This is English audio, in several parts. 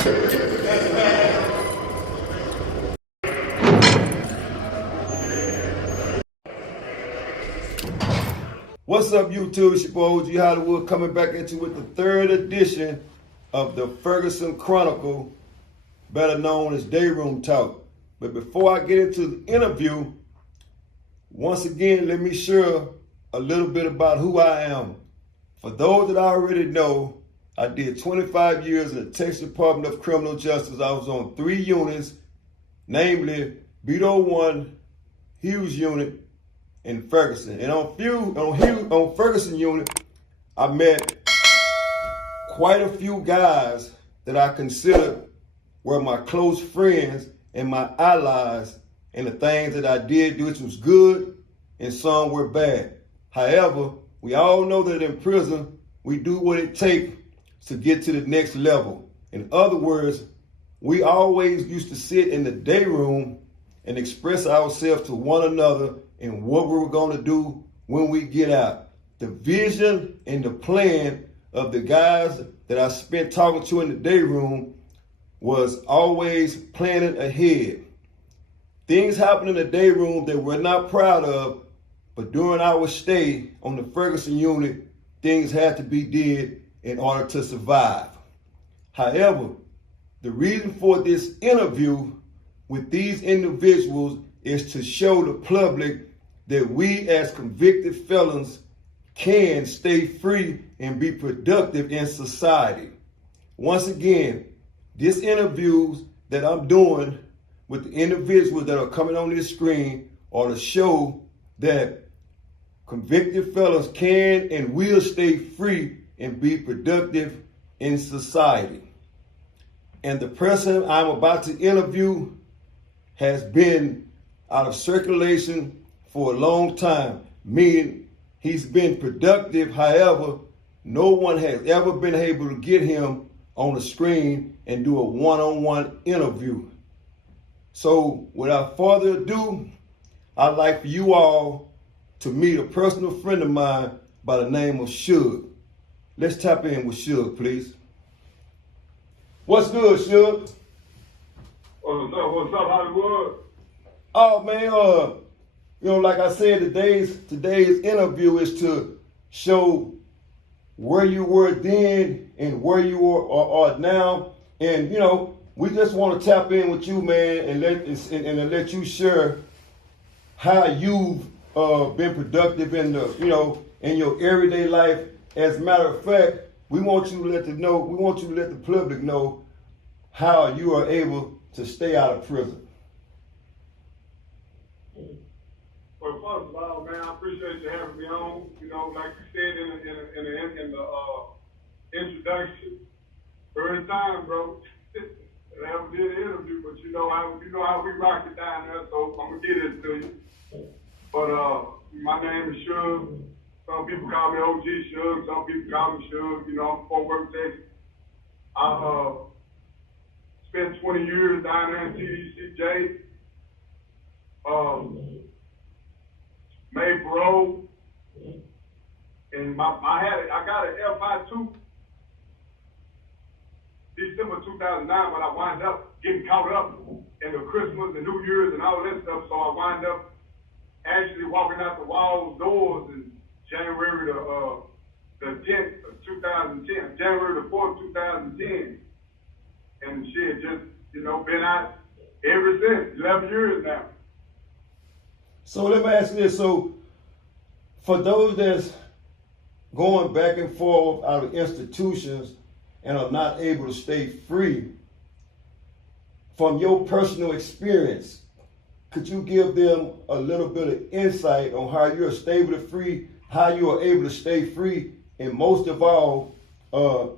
What's up, YouTube? It's your boy OG Hollywood coming back at you with the third edition of the Ferguson Chronicle, better known as Dayroom Talk. But before I get into the interview, once again, let me share a little bit about who I am. For those that already know, I did 25 years in the Texas Department of Criminal Justice. I was on 3 units, namely Beto 1, Hughes Unit, in Ferguson. And on Ferguson Unit, I met quite a few guys that I consider were my close friends and my allies in the things that I did, which was good and some were bad. However, we all know that in prison, we do what it takes to get to the next level. In other words, we always used to sit in the day room and express ourselves to one another and what we were going to do when we get out. The vision and the plan of the guys that I spent talking to in the day room was always planning ahead. Things happened in the day room that we're not proud of, but during our stay on the Ferguson unit, things had to be did in order to survive. However, the reason for this interview with these individuals is to show the public that we as convicted felons can stay free and be productive in society. Once again, this interviews that I'm doing with the individuals that are coming on this screen are to show that convicted felons can and will stay free and be productive in society. And the person I'm about to interview has been out of circulation for a long time, meaning he's been productive. However, no one has ever been able to get him on the screen and do a one-on-one interview. So without further ado, I'd like for you all to meet a personal friend of mine by the name of SUGE. Let's tap in with SUGE, please. What's good, SUGE? What's up, Hollywood? Oh man, like I said, today's interview is to show where you were then and where you are now. And we just want to tap in with you, man, and let you share how you've been productive in in your everyday life. As a matter of fact, we want you to let the public know how you are able to stay out of prison. Well, first of all, man, I appreciate you having me on. Like you said in the introduction, first time, bro. I haven't did an interview, but you know how we rock it down there, so I'm gonna get it to you. But my name is SUGE. Some people call me OG SUGE. Some people call me SUGE. I'm from Fort Worth, Texas. I spent 20 years down there in TDCJ. Made parole, and I got an FI2 December 2009, but I wound up getting caught up in the Christmas and New Year's and all that stuff, so I wound up actually walking out the walls doors in January the 10th of 2010, January the 4th, 2010, and shit just, been out ever since, 11 years now. So let me ask you this. So for those that's going back and forth out of institutions and are not able to stay free, from your personal experience, could you give them a little bit of insight on how you're stable to free, how you are able to stay free, and most of all,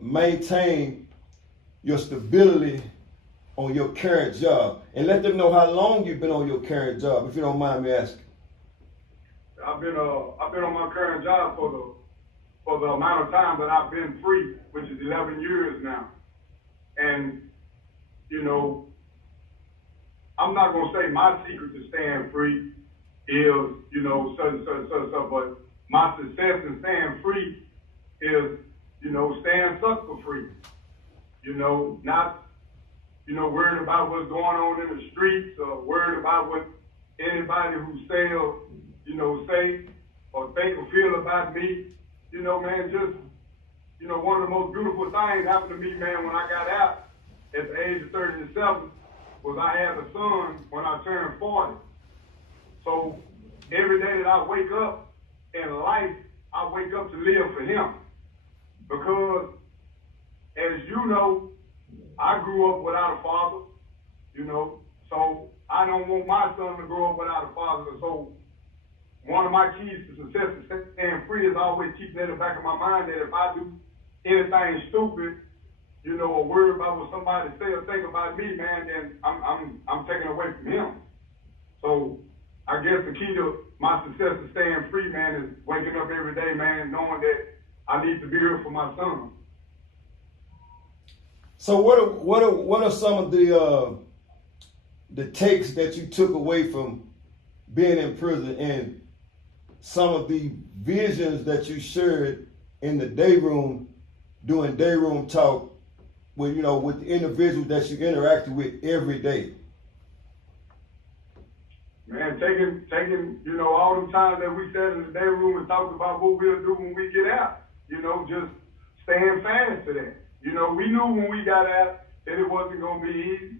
maintain your stability on your current job, and let them know how long you've been on your current job, if you don't mind me asking. I've been on my current job for the amount of time that I've been free, which is 11 years now. And I'm not gonna say my secret to staying free is such, but my success in staying free is staying stuck for free. Not worried about what's going on in the streets, or worried about what anybody who sells, say or think or feel about me. Man, just, one of the most beautiful things happened to me, man, when I got out at the age of 37 was I had a son when I turned 40. So every day that I wake up in life, I wake up to live for him. Because, as you know, I grew up without a father, so I don't want my son to grow up without a father. So one of my keys to success is staying free is always keeping that in the back of my mind that if I do anything stupid, or worry about what somebody say or think about me, man, then I'm taking away from him. So I guess the key to my success is staying free, man, is waking up every day, man, knowing that I need to be here for my son. So what are some of the takes that you took away from being in prison and some of the visions that you shared in the day room, doing day room talk with, with the individuals that you interacted with every day? Man, taking, all the times that we sat in the day room and talked about what we'll do when we get out, just staying fast to that. We knew when we got out that it wasn't going to be easy,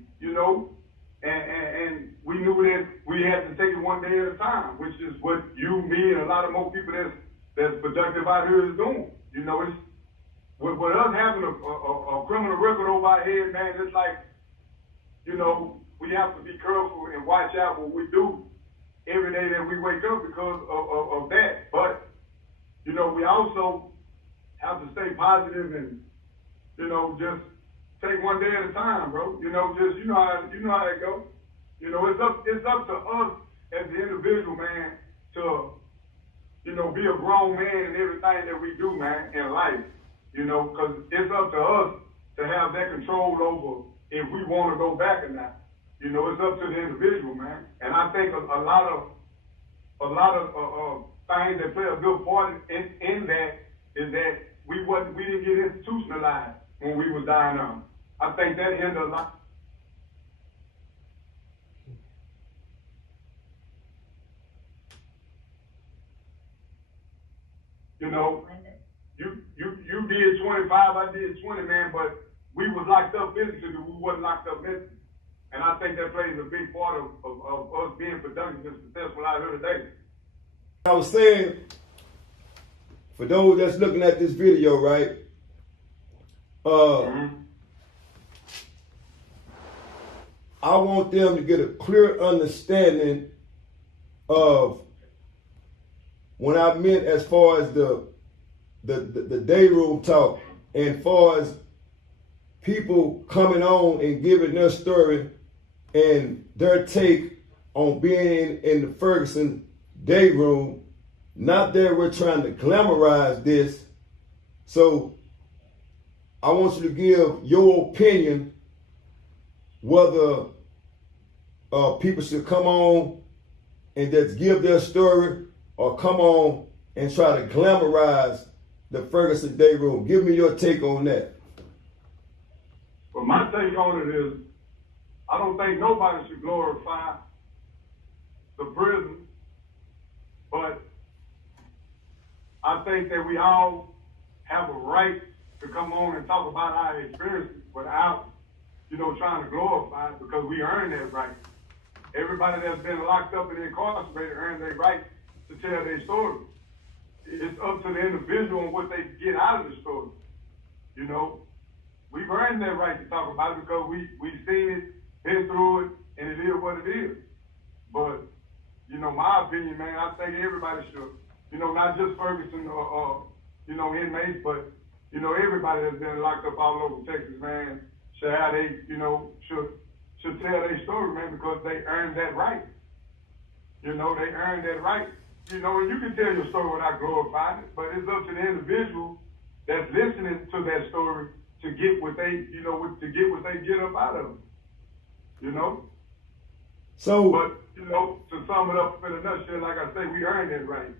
and we knew that we had to take it one day at a time, which is what you, me, and a lot of more people that's productive out here is doing. It's with us having a criminal record over our head, man, it's like, we have to be careful and watch out what we do every day that we wake up because of that. But, we also have to stay positive and, just take one day at a time, bro. Just, you know how that goes. It's up to us as the individual, man, to, be a grown man in everything that we do, man, in life. Because it's up to us to have that control over if we want to go back or not. It's up to the individual, man. And I think a lot of things that play a good part in that is that we didn't get institutionalized when we was dying on. I think that hindered a lot. You did 25, I did 20, man, but we was locked up physically, we wasn't locked up mentally. And I think that plays a big part of us being productive and successful out here today. I was saying, for those that's looking at this video, right, I want them to get a clear understanding of when I meant as far as the day room talk and far as people coming on and giving their story and their take on being in the Ferguson day room. Not that we're trying to glamorize this. So I want you to give your opinion whether people should come on and just give their story or come on and try to glamorize the Ferguson day room. Give me your take on that. Well, my take on it is, I don't think nobody should glorify the prison, but I think that we all have a right to come on and talk about our experiences without, trying to glorify it, because we earn that right. Everybody that's been locked up and incarcerated earns their right to tell their story. It's up to the individual and what they get out of the story. We've earned that right to talk about it because we've seen it, been through it, and it is what it is. But, my opinion, man, I think everybody should, not just Ferguson or inmates, but, everybody that's been locked up all over Texas, man, should have should tell their story, man, because they earned that right. They earned that right. And you can tell your story without glorifying it, but it's up to the individual that's listening to that story to get what they, to get what they get up out of it. So, but, to sum it up in a nutshell, like I say, we earned that right.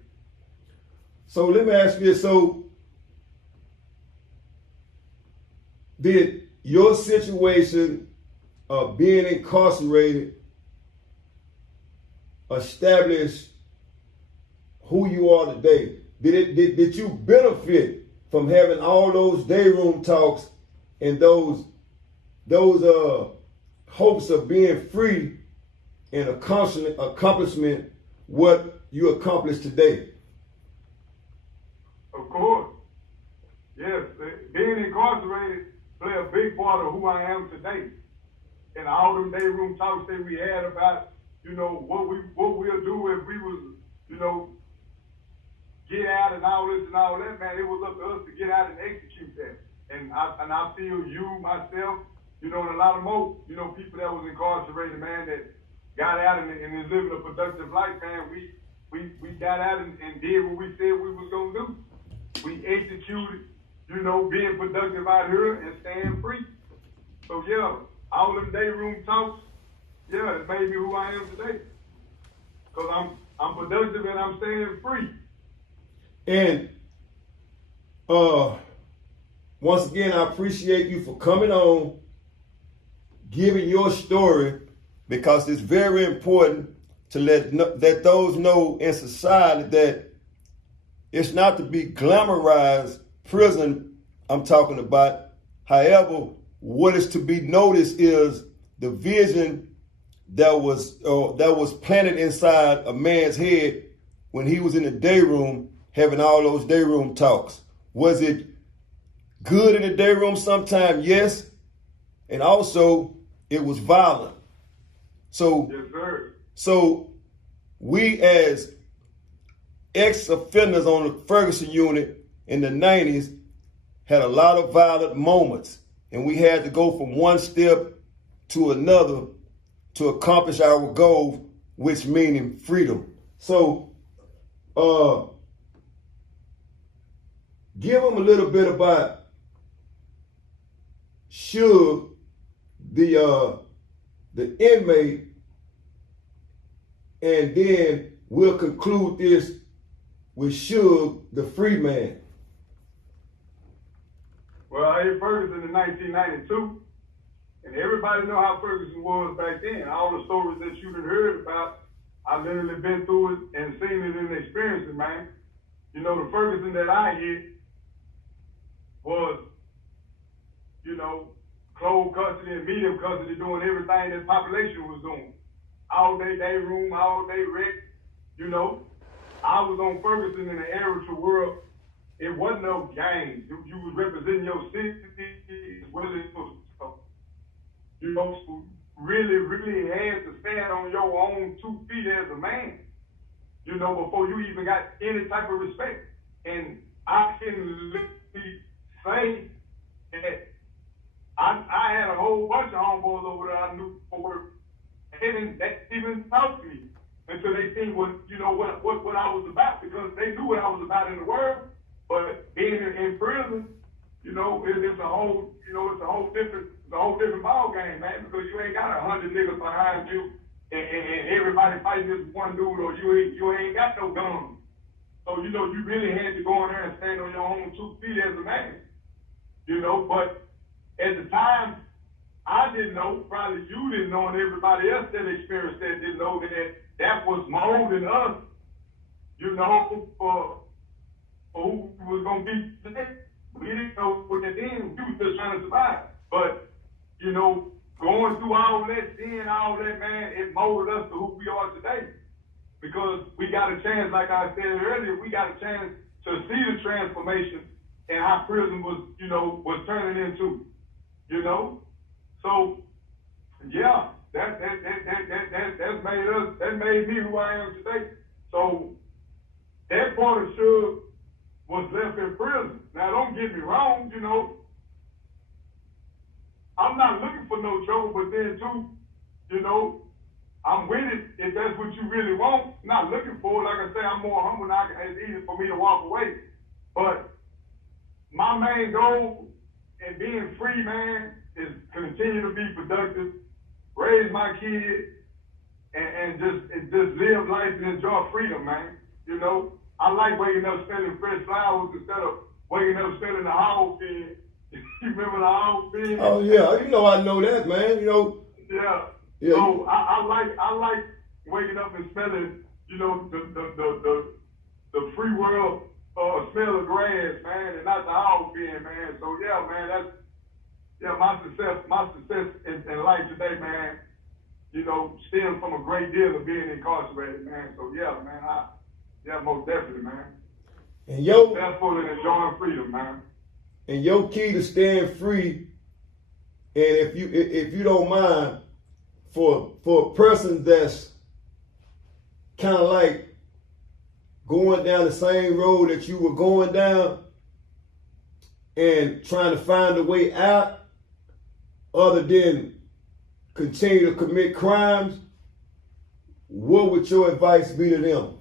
So let me ask you this. So, did your situation being incarcerated establish who you are today? Did you benefit from having all those dayroom talks and those hopes of being free and accomplishment what you accomplished today? Of course. Yes, being incarcerated play a big part of who I am today. And all them dayroom talks that we had about, what we'll do if we was, get out and all this and all that, man, it was up to us to get out and execute that. And I feel you, myself, and a lot of more, people that was incarcerated, man, that got out and is living a productive life, man, we got out and did what we said we was going to do. We executed, being productive out here and staying free. So, yeah, all them dayroom talks, yeah, it made me who I am today. Because I'm productive and I'm staying free. And once again, I appreciate you for coming on, giving your story, because it's very important to let those know in society that it's not to be glamorized prison I'm talking about. However, what is to be noticed is the vision that was planted inside a man's head when he was in the day room having all those day room talks. Was it good in the day room sometime? Yes. And also it was violent. So, yes, sir. So we as ex-offenders on the Ferguson Unit in the 90s had a lot of violent moments, and we had to go from one step to another to accomplish our goal, which meaning freedom. So give them a little bit about Suge, the inmate, and then we'll conclude this with Suge, the free man. Well, I hit Ferguson in 1992, and everybody know how Ferguson was back then. All the stories that you done heard about, I literally been through it and seen it and experienced it, man. The Ferguson that I hit was, closed custody and medium custody, doing everything that population was doing. All day room, all day rec. I was on Ferguson in the era to where it wasn't no gang. You was representing your city as well as really had to stand on your own 2 feet as a man, before you even got any type of respect. And I can literally say that I had a whole bunch of homeboys over there I knew before, and that even talked to me until they seen what I was about, because they knew what I was about in the world. But being in prison, it's a whole different ball game, man, because you ain't got 100 niggas behind you and everybody fighting this one dude, or you ain't got no guns. So, you really had to go in there and stand on your own 2 feet as a man. But at the time, I didn't know, probably you didn't know, and everybody else that experienced that didn't know that was molding us, for who was going to be today. We didn't know what that then, we was just trying to survive. But, going through all that, seeing all that, man, it molded us to who we are today. Because we got a chance, like I said earlier, we got a chance to see the transformation and how prison was, was turning into, So, yeah, that made me who I am today. So that part of Suge was left in prison. Now, don't get me wrong, I'm not looking for no trouble, but then too, I'm with it if that's what you really want. Not looking for it. Like I say, I'm more humble now. It's easy for me to walk away. But my main goal in being free, man, is continue to be productive, raise my kids, and just live life and enjoy freedom, man. I like waking up smelling fresh flowers instead of waking up smelling the hog pen. You remember the hog pen? Oh yeah, I know that, man. Yeah. Yeah. So I like waking up and smelling, you know, the free world smell of grass, man, and not the hog pen, man. So yeah, man, that's my success in life today, man, you know, stems from a great deal of being incarcerated, man. So yeah, man, most definitely, man. And yo, successful and enjoying freedom, man. And your key to staying free, and if you don't mind, for a person that's kind of like going down the same road that you were going down and trying to find a way out other than continue to commit crimes, what would your advice be to them?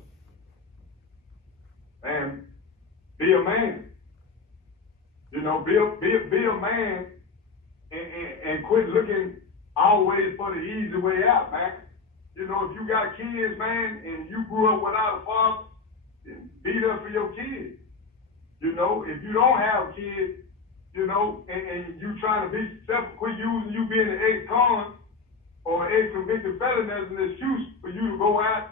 Man, be a man. You know, be a man and quit looking always for the easy way out, man. You know, if you got kids, man, and you grew up without a father, then be there for your kids. You know, if you don't have kids, you know, and you trying to be successful, quit using you being an ex-con or an ex-convicted felon as an excuse for you to go out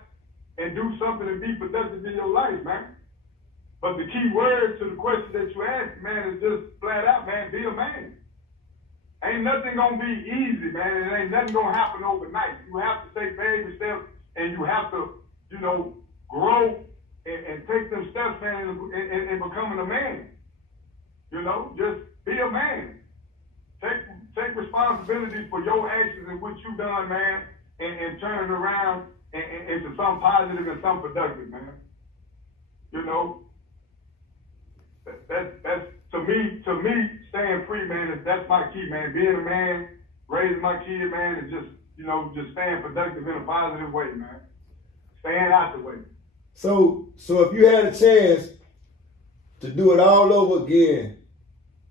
and do something and be productive in your life, man. But the key word to the question that you asked, man, is just flat out, man, be a man. Ain't nothing gonna be easy, man, and ain't nothing gonna happen overnight. You have to take baby steps, and you have to, you know, grow and take them steps, man, and becoming a man. You know, just be a man. Take responsibility for your actions and what you done, man, and turn it around into something positive and something productive, man. You know, that's to me, staying free, man, that's my key, man. Being a man, raising my kid, man, and just, you know, just staying productive in a positive way, man. Staying out the way. So if you had a chance to do it all over again,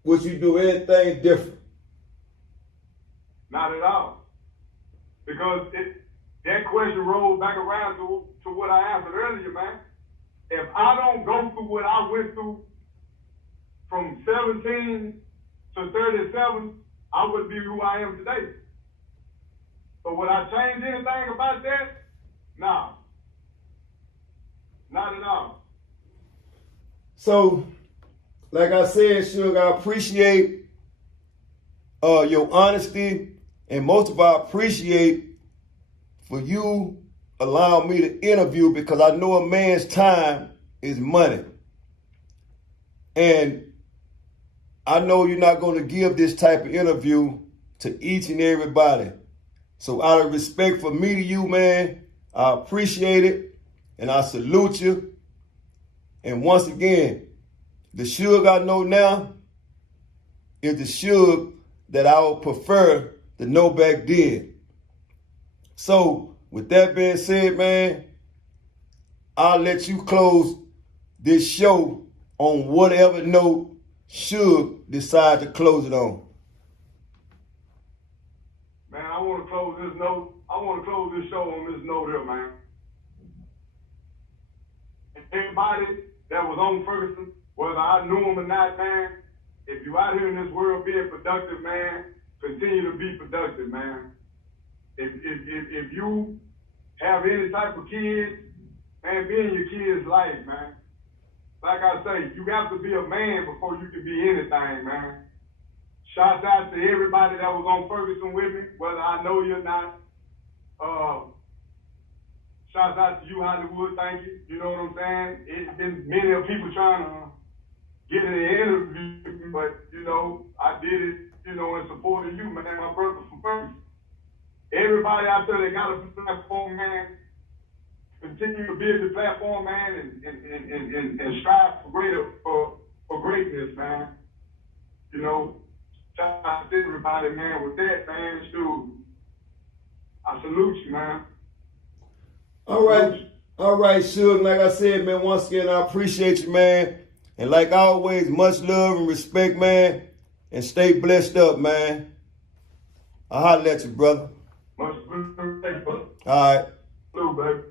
would you do anything different? Not at all. Because that question rolled back around to what I answered earlier, man. If I don't go through what I went through from 17 to 37, I wouldn't be who I am today. But would I change anything about that? No. Not at all. So, like I said, Suge, I appreciate your honesty, and most of all, I appreciate for you allowing me to interview, because I know a man's time is money. And I know you're not going to give this type of interview to each and everybody. So out of respect for me to you, man, I appreciate it, and I salute you. And once again, the Suge I know now is the Suge that I would prefer to know back then. So with that being said, man, I'll let you close this show on whatever note Suge decide to close it on. Man, I want to close this note. I want to close this show on this note here, man. Everybody that was on Ferguson, whether I knew him or not, man, if you out here in this world being productive, man, continue to be productive, man. If you have any type of kids, man, be in your kids' life, man. Like I say, you have to be a man before you can be anything, man. Shouts out to everybody that was on Ferguson with me, whether I know you or not. Shouts out to you, Hollywood, thank you. You know what I'm saying? It's been many of people trying to get in the interview, but, you know, I did it, you know, in support of you, man, my brother from Ferguson. Everybody out there that got a platform, man, continue to build the platform, man, and strive for greatness, man. You know, shout out to everybody, man. With that, man, Stu, I salute you, man. All right, Suge. Like I said, man, once again, I appreciate you, man. And like always, much love and respect, man. And stay blessed up, man. I'll holler at you, brother. Much respect, brother. All right. Blue, baby.